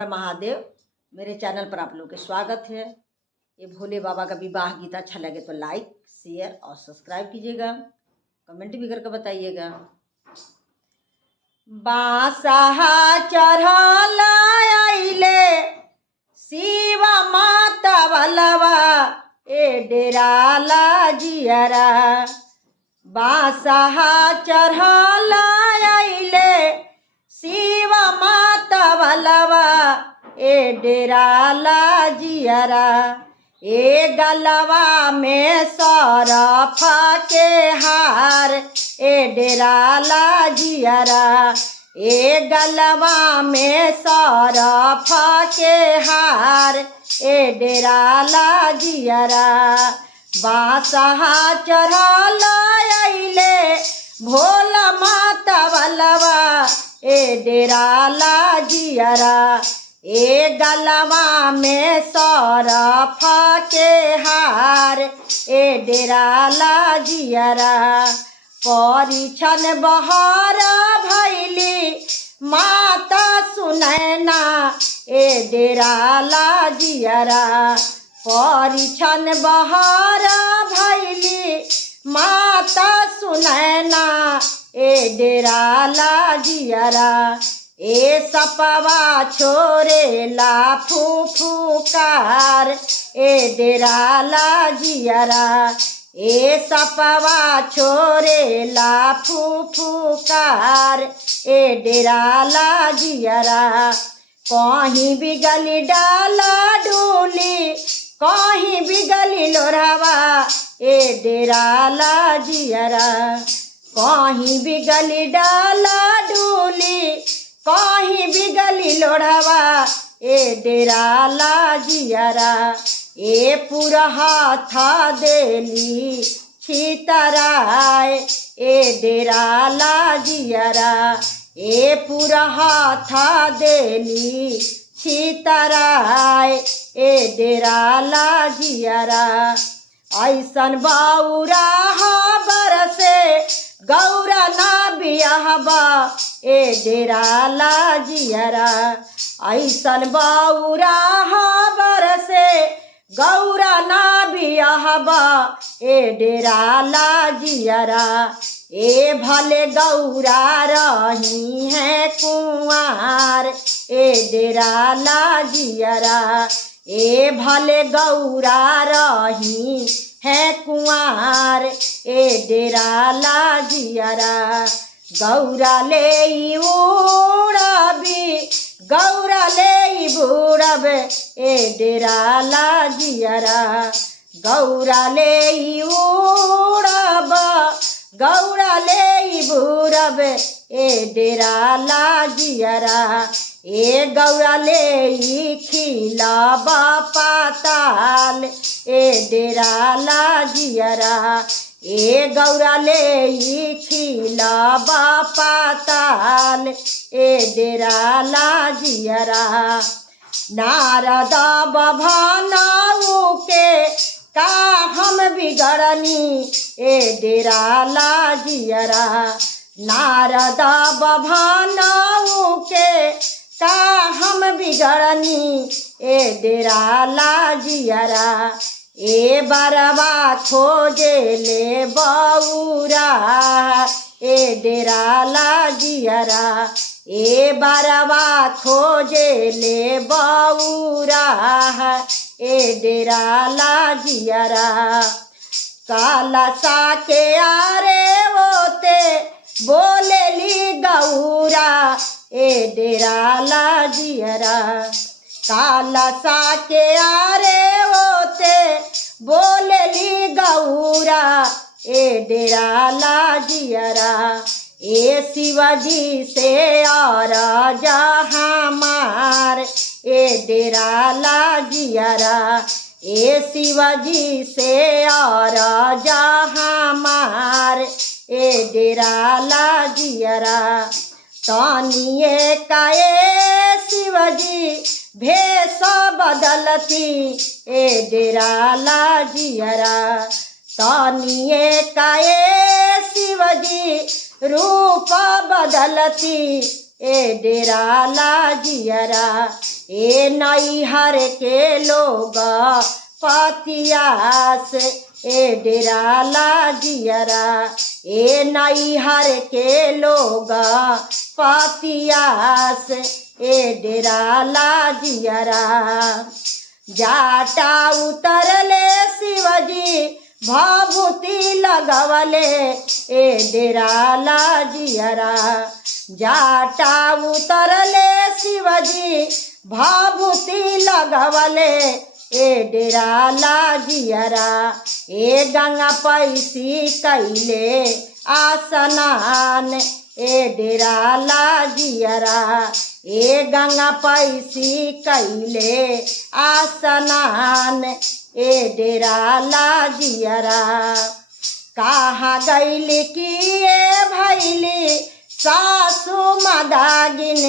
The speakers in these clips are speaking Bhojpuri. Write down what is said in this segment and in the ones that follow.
महादेव। मेरे चैनल पर आप लोग के स्वागत है। ये भोले बाबा का विवाह गीत अच्छा लगे तो लाइक शेयर और सब्सक्राइब कीजिएगा, कमेंट भी करके बताइएगा। बांसहा चढ़ल आइले शिव माता बलवा ए डेराला जियरा। बांसहा चढ़ल आइले शिव माता बलवा ए डेराला जियरा। ए गलवा में सरफ के हार ए डेराला जियरा। ए गलवा में सरफ के हार ए डेराला जियरा। बांसहा चढ़ल आइले भोला माता बलवा ए डेराला जियरा। ए गलवा में सरफ के हार ए डेराला जियरा। परिछन बहार भैली माता सुनैना ए डेराला जियरा। परिछन बहार भैली माता सुनैना ए डेराला जियरा। ए सपवा छोरेला फूफुकार ए डेराला जियरा। ए सपवा छोरेला फूफुकार ए डेराला जियरा। कहीं भी गली डाला डूली कहीं भी गली लोढ़ावा ए डेराला जियरा। कहीं भी गली डाला डूली कहीं भी गली लोढ़ावा ए डेराला जियरा। ए पुरहा था देली छितराय ए डेराला जियरा। ए पुरहा था देली छितराय ए डेराला जियरा। ऐसन बाउरा बरसे गौरा ना बियाहबा ए डेराला जियरा। ऐसन बाउरा बरसे गौरा ना बियाहबा ए डेराला जियरा। ए भले गौरा रही है कुंवार ए डेराला जियरा। ए भले गौरा रही है कुंवार ए डेराला जियरा। गौरा ले उड़बी गौरा ले बुड़ब ए डेराला जियरा। गौरा ले उड़ब गौरा ले बुड़ब ए डेराला जियरा। ए गौरा ले खिलाबा पाताल ए डेराला जियरा। ए गौरा ले खिलाबा पाताल ए डेराला जियरा। नारदा बभानाऊ के का हम बिगड़नी ए डेराला जियरा। नारदा बभानाऊ के का हम बिगड़नी ए डेराला जियरा। ए बरवा खोजे ले बौरा ए डेराला जियरा। ए बरवा खोजे ले बौरा ए डेराला जियरा। काला सा के आरे होते बोलेली गौरा ए डेराला जियरा। काला सा के आरे होते बोलेली गौरा ए डेराला जियरा। ए शिवजी से और जहाँ मार ए डेराला जियरा। ए शिवजी से और जहाँ मार ए डेराला जियरा। तानिए काए शिवजी भेष बदलती ए डेराला जियरा। तानिए काए शिवजी रूप बदलती ए डेरा ला जियरा। ए नैहर के लोग पतियास ए डेरा ला जियरा। ए नैहर के लोग पतियास ए डेरा ला जियरा। जाटा उतरले शिवजी भभूति लगवले ए डेरा ला जियरा। जाटा उतरले शिवजी भभूति लगवले ए डेरा ला जियरा। ए गंगा पैसी कैले आसनान ए डेरा ला जियरा। ए गंगा पैसी कैले आसनान ए डेरा ला जियरा। कहाँ गैली कि ए भैली सासु मदागिन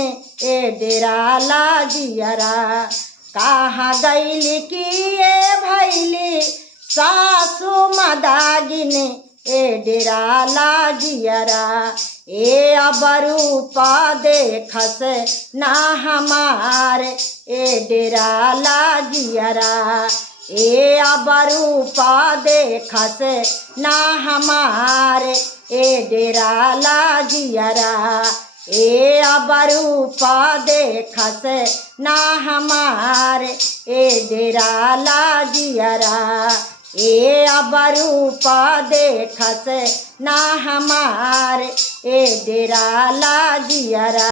ए डेरा ला जियरा। कहाँ गैली कि ए भैली सासु मदागिन ए डेरा ला जियरा। ए अब रूपा देखस ना हमार ए डेरा ला जियरा। ए अब रूपा देखस ना हमार ए डेरा ला जियरा। ए अब रूपा देखस ना हमार ए डेरा ला जियरा। ए अब रूपा देखस ना हमार ए डेरा ला जियरा।